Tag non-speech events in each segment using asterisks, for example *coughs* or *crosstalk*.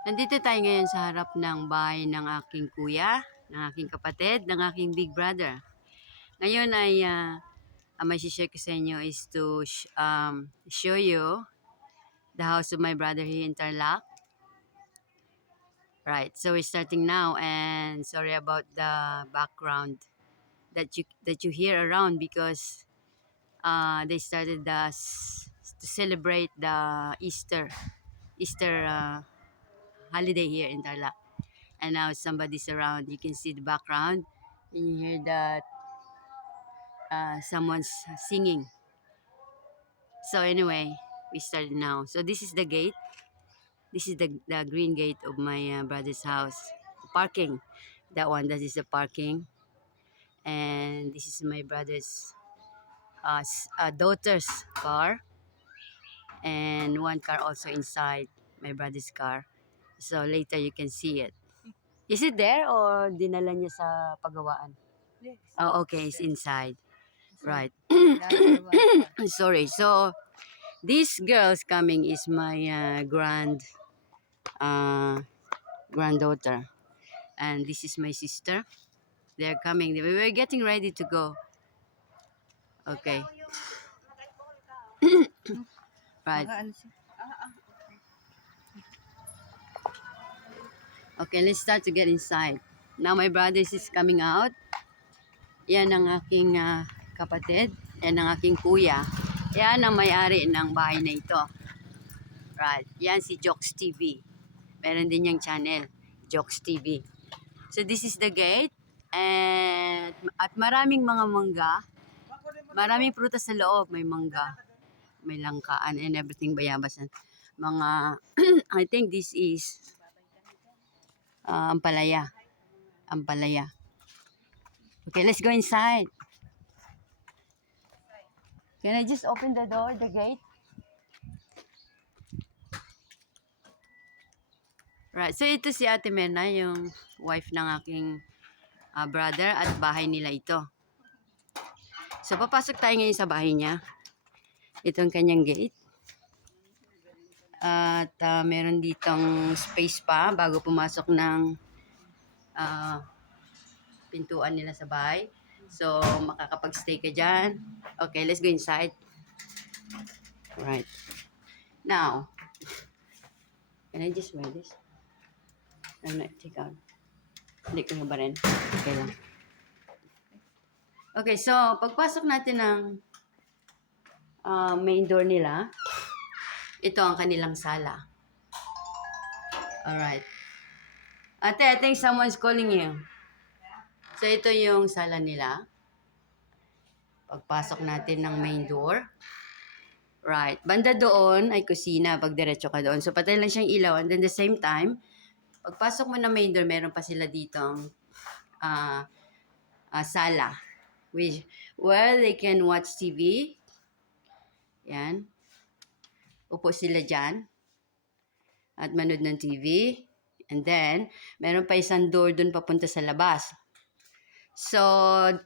Nandito tayo ngayon sa harap ng bahay ng aking kuya, ng aking kapatid, ng aking big brother. Ngayon ay uh, ang may share ko sa inyo is to sh- um, show you the house of my brother here in Tarlac. Right, so we're starting now and sorry about the background that you that you hear around because uh, they started the s- to celebrate the Easter Easter uh, holiday here in Tarlac. And now somebody's around. You can see the background. And you hear that uh, someone's singing. So anyway, we started now. So this is the gate. This is the, the green gate of my uh, brother's house. Parking. That one, that is the parking. And this is my brother's uh, uh, daughter's car. And one car also inside my brother's car. So later you can see it. Is it there or dinala niya sa pagawaan? Yes. Oh, okay, it's inside. Right. *coughs* Sorry. So this girl's coming is my uh, grand uh, granddaughter, and this is my sister. They're coming. We were getting ready to go. Okay. *coughs* *coughs* right. Baka ano siya. Ah, ah. Okay, let's start to get inside. Now my brother is coming out. Yan ang aking ah, kapatid. Yan ang aking kuya. Yan ang may-ari ng bahay na ito. Right. Yan si Jokes TV. Meron din yung channel, Jokes TV. So this is the gate. And, at maraming mga mangga. Maraming prutas sa loob. May mangga. May langkaan and everything bayabas. Mga, *clears throat* I think this is uh, ampalaya. Ampalaya. Okay, let's go inside. Can I just open the door, the gate? Right. So, ito si Ate Mena, yung wife ng aking uh, brother at bahay nila ito. So, papasok tayo ngayon sa bahay niya. Ito ang kanyang gate. At ah, meron ditong space pa bago pumasok ng ah, pintuan nila sa bahay. So, makakapag-stay ka dyan. Okay, let's go inside. Right. Now, *laughs* can I just wear this? I'm not take out. Hindi ko ba rin? Okay lang. Okay, so, pagpasok natin ng ah, main door nila, ito ang kanilang sala. Alright. Ate, I think someone's calling you. So, ito yung sala nila. Pagpasok natin ng main door. Right. Banda doon ay kusina pag diretso ka doon. So, patay lang siyang ilaw. And then the same time, pagpasok mo ng main door, meron pa sila dito ang ah, ah, sala. Which, where they can watch TV. Yan. Upo sila dyan. At manood ng TV. And then, meron pa isang door dun papunta sa labas. So,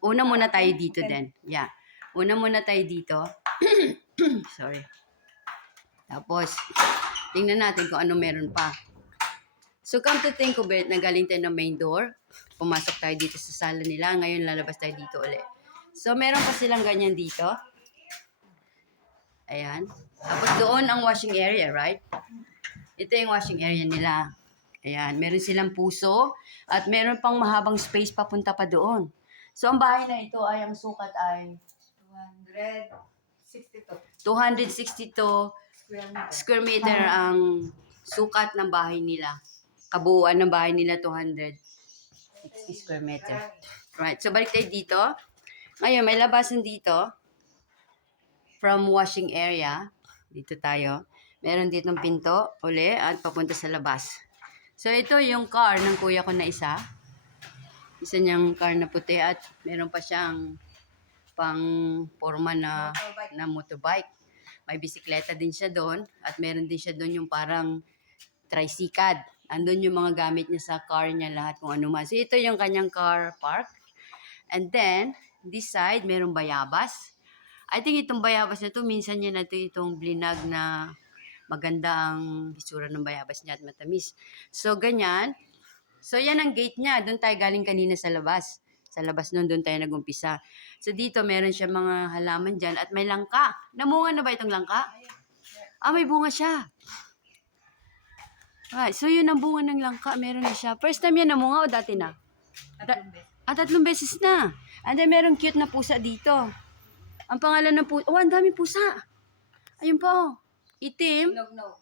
una muna tayo dito din. Yeah. Una muna tayo dito. *clears throat* Sorry. Tapos, tingnan natin kung ano meron pa. So, come to think of it, nagaling tayo ng main door. Pumasok tayo dito sa sala nila. Ngayon, lalabas tayo dito ulit. So, meron pa silang ganyan dito. Ayan. Tapos doon ang washing area, right? Ito yung washing area nila. Ayan. Meron silang puso at meron pang mahabang space papunta pa doon. So, ang bahay na ito ay ang sukat ay 262 262 square meter. square meter ang sukat ng bahay nila. Kabuuan ng bahay nila 260 square meter. Right. So, balik tayo dito. Ngayon, may labasan dito. From washing area. Dito tayo. Meron ditong pinto uli at papunta sa labas. So, ito yung car ng kuya ko na isa. Isa niyang car na puti at meron pa siyang pang forma na, Motorbike. na motorbike. May bisikleta din siya doon at meron din siya doon yung parang tricycad. Andun yung mga gamit niya sa car niya lahat kung ano man. So ito yung kanyang car park. And then, this side, merong bayabas. I think itong bayabas na to, minsan niya na to itong blinag na maganda ang hitsura ng bayabas niya at matamis. So, ganyan. So, yan ang gate niya. Doon tayo galing kanina sa labas. Sa labas nun, doon tayo nagumpisa. So, dito meron siya mga halaman dyan at may langka. Namunga na ba itong langka? Ah, may bunga siya. Right, so yun ang bunga ng langka. Meron na siya. First time yan namunga o dati na? Tatlong beses. At tatlong beses na. And then, meron cute na pusa dito. Ang pangalan ng pusa, oh, ang daming pusa. Ayun po. Itim, Nog-nog.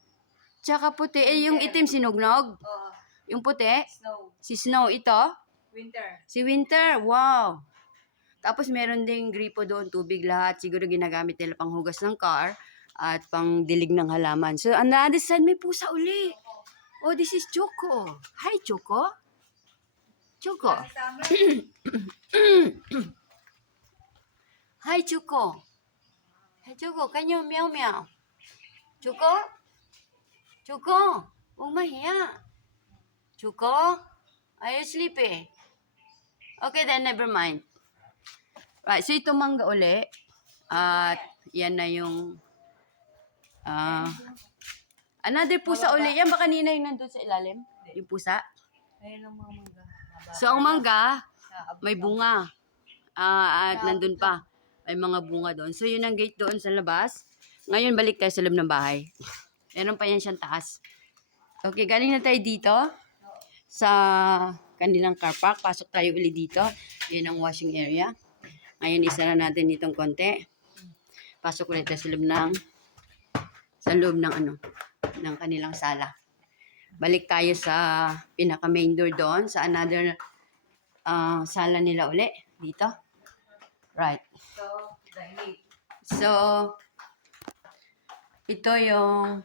tsaka puti. Eh, yung itim sinugnog. Oh, Yung puti, snow. si Snow. Ito, Winter. si Winter. Wow. Tapos meron ding gripo doon, tubig lahat. Siguro ginagamit nila pang hugas ng car at pang dilig ng halaman. So, on the other side, may pusa uli. Oh, this is Choco. Hi, Choco. Choco. *clears throat* *clears throat* Hi, Choco. Hi, Choco. Can you meow meow? Choco? Choco? Huwag mahiya. Choco? Are you sleepy? Okay then, never mind. Right, so ito mangga uli. At yan na yung ah another pusa uli. Yan ba kanina yung nandun sa ilalim? Yung pusa? Ayun ang mga mangga. So, ang mangga, abot may bunga. Ah, at nandun pa. May mga bunga doon. So, yun ang gate doon sa labas. Ngayon, balik tayo sa loob ng bahay. Meron pa yan siyang taas. Okay, galing na tayo dito sa kanilang car park. Pasok tayo ulit dito. Yun ang washing area. Ngayon, isa na natin itong konti. Pasok ulit tayo sa loob ng sa loob ng ano, ng kanilang sala. Balik tayo sa pinaka main door doon, sa another ah, sala nila uli dito. Right. So, dahil. So, ito yung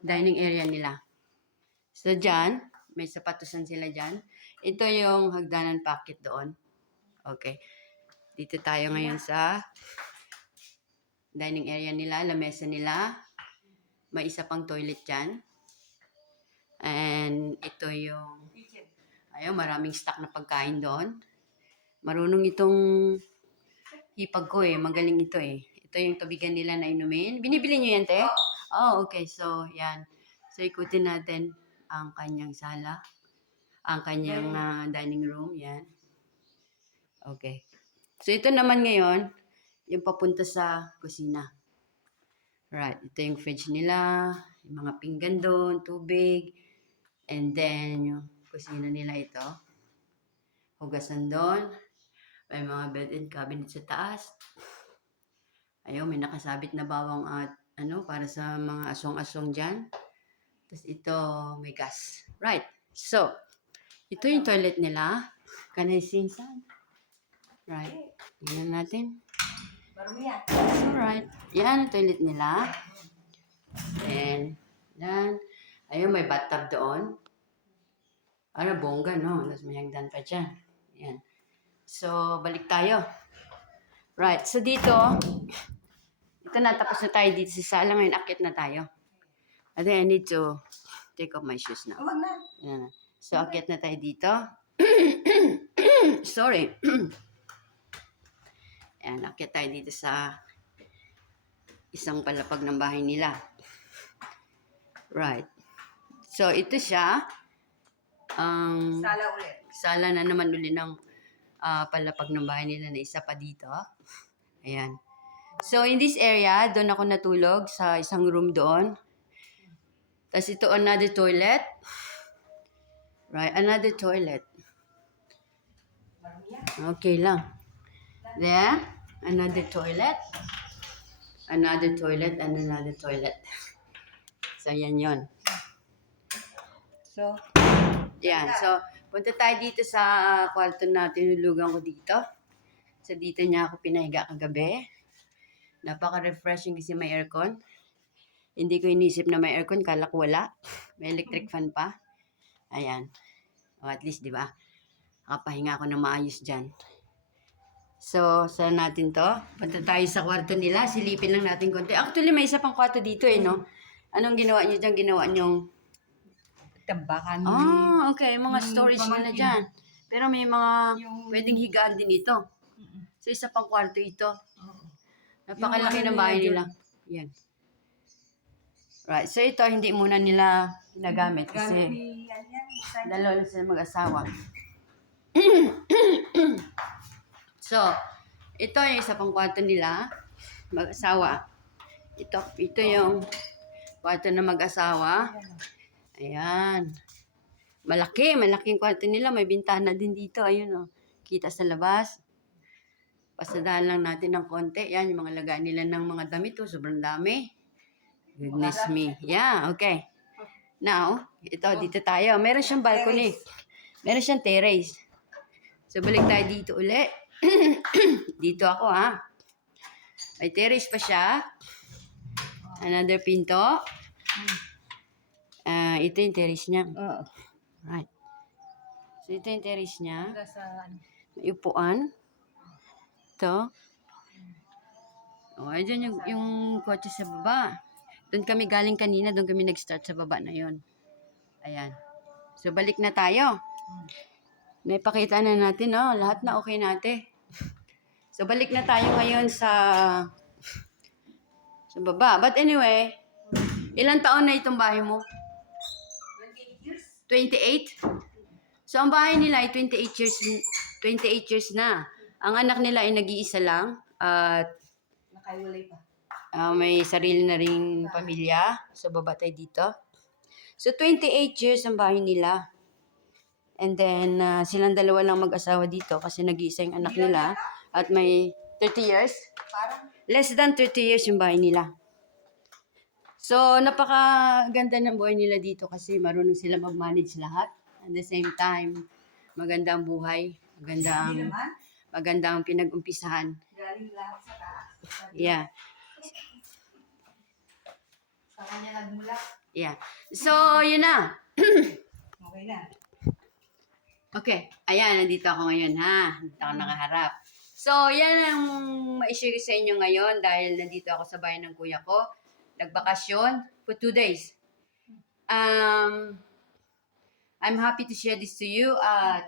dining area nila. So, dyan, may sapatusan sila dyan. Ito yung hagdanan packet doon. Okay. Dito tayo ngayon sa dining area nila, lamesa nila. May isa pang toilet dyan. And ito yung. Ayaw, maraming stock na pagkain doon. Marunong itong hipag ko eh. Magaling ito eh. Ito yung tubigan nila na inumin. Binibili niyo yan, te? Oh, okay. So, yan. So, ikutin natin ang kanyang sala. Ang kanyang ah, dining room. Yan. Okay. So, ito naman ngayon, yung papunta sa kusina. Right. Ito yung fridge nila. Yung mga pinggan doon, tubig. And then, yung kusina nila ito. Hugasan doon. May mga bed and cabinet sa taas. Ayun, may nakasabit na bawang at ano, para sa mga asong-asong dyan. Tapos ito, may gas. Right. So, ito yung toilet nila. Can I see inside? Right. Tingnan natin. Alright. Yan ang toilet nila. And, yan. Ayun, may bathtub doon. Ano, bongga, no? Tapos may hagdan pa dyan. Yan. So, balik tayo. Right. So, dito, ito na, tapos na tayo dito sa sala. Ngayon, akit na tayo. I think I need to take off my shoes now. Huwag na. Yan. So, akyat na tayo dito. *clears throat* Sorry. *clears throat* Ayan, akyat tayo dito sa isang palapag ng bahay nila. Right. So, ito siya. Ang Sala ulit. sala na naman uli ng ah, palapag ng bahay nila na isa pa dito. Ayan. So, in this area, doon ako natulog sa isang room doon. Tapos ito, another toilet. Right, another toilet. Okay lang. There, another toilet. Another toilet and another toilet. So, yan yon. So, Yan. So, punta tayo dito sa kwarto na tinulugan ko dito. So, dito niya ako pinahiga kagabi. Napaka-refreshing kasi may aircon. Hindi ko inisip na may aircon, kala ko wala. *laughs* May electric fan pa. Ayan. O at least, di ba? Nakapahinga ako ng maayos dyan. So, saan natin to? Punta tayo sa kwarto nila. Silipin lang natin konti. Actually, may isa pang kwarto dito eh, no? Anong ginawa niyo dyan? Ginawa niyong tambakan. Ah, okay. Mga Yung storage pamangkin. dyan. Pero may mga Yung- pwedeng higaan din ito. Mm-mm. So, isa pang kwarto ito. Oo. Napakalaki Yung ng bahay nila nila. Yan. Right, so ito hindi muna nila ginagamit Gamit kasi ni, ano yan, isa- dalawa na sila mag-asawa. *coughs* so, ito yung isa pang kwarto nila, mag-asawa. Ito, ito yung kwarto na mag-asawa. Ayan. Malaki, malaking kwarto nila. May bintana din dito. Ayun, oh. Kita sa labas. Pasadahan lang natin ng konti. Yan, yung mga lagaan nila ng mga damit. Oh. Sobrang dami. Goodness me. Yeah, okay. Now, ito, dito tayo. Meron siyang balcony. Meron siyang terrace. So, balik tayo dito uli. *clears throat* dito ako, ha. May terrace pa siya. Another pinto. Ah, ito yung terrace niya. Oo. Right. So, ito yung terrace niya. Hanggang sa, ano, May upuan. Ito. O, oh, dyan yung, yung kotse sa baba. Doon kami galing kanina, doon kami nag-start sa baba na yon. Ayan. So, balik na tayo. Naipakita na natin, no? Lahat na okay natin. So, balik na tayo ngayon sa sa baba. But anyway, ilang taon na itong bahay mo? 28 years? 28? So, ang bahay nila ay 28 years, 28 years na. Ang anak nila ay nag-iisa lang at Nakaiwalay pa. ah, may sarili na ring pamilya. So, baba tayo dito. So, 28 years ang bahay nila. And then, ah, silang dalawa lang mag-asawa dito kasi nag-iisa yung anak nila. At may 30 years. Parang, Less than 30 years yung bahay nila. So, napakaganda ng buhay nila dito kasi marunong sila mag-manage lahat. At the same time, maganda ang buhay. Maganda ang, maganda ang pinag-umpisahan. Galing lahat sa taas. Yeah. sa kanya nagmula. Yeah. So, yun na. *clears throat* Okay na. Okay. Ayan, nandito ako ngayon ha. Nandito ako nakaharap. So, yan ang ma-share sa inyo ngayon dahil nandito ako sa bahay ng kuya ko. Nagbakasyon for two days. Um, I'm happy to share this to you at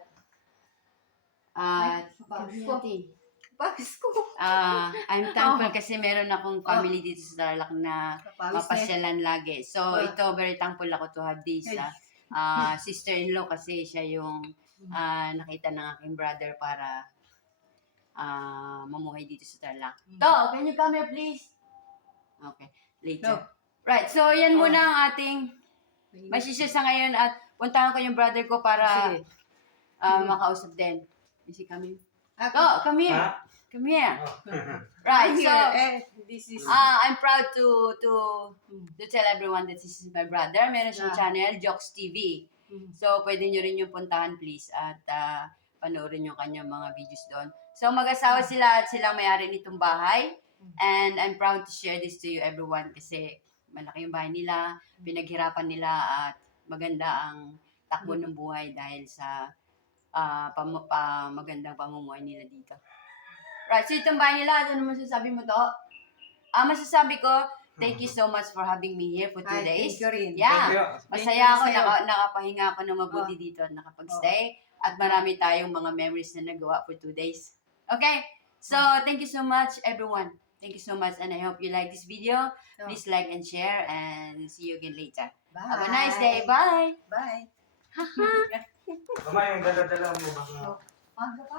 at community. Pasko. Ah, I'm thankful *laughs* kasi meron akong family dito sa Tarlac na Kapawis na. mapasyalan lagi. So, Ah. ito, very thankful ako to have this. ah, ah, sister-in-law kasi siya yung ah, nakita ng aking brother para ah, mamuhay dito sa Tarlac. Mm. To, can you come here please? Okay, later. No. Right, so yan Oh. muna ang ating masishare sa ngayon at puntahan ko yung brother ko para Sige. ah, makausap din. Is he coming? Ako. Go, come here. Ha? Come here. Oh. *laughs* Right, so eh, this is, Ah, I'm proud to to to tell everyone that this is my brother. Meron siyang Yeah. channel, Jokes TV. Mm. So, pwede nyo rin yung puntahan, please. At ah, panoorin yung kanyang mga videos doon. So, mag-asawa sila at silang may-ari nitong bahay. And I'm proud to share this to you, everyone. Kasi malaki yung bahay nila, pinaghirapan nila at maganda ang takbo ng buhay dahil sa ah, pam- pa, magandang pamumuhay nila dito. Right, so itong bahay nila, ano naman masasabi mo to? Ah, masasabi ko, thank you so much for having me here for two Ay, days. thank you rin. Yeah. Thank you. Masaya ako, Thank you sa'yo. naka, nakapahinga ako ng mabuti dito at nakapag-stay. At marami tayong mga memories na nagawa for two days. Okay? So, thank you so much, everyone. Thank you so much and I hope you like this video. Oh. Please like and share and see you again later. Bye. Have a nice day. Bye! Bye. Mama, *laughs* yung dala-dala mo ba? Aga pa.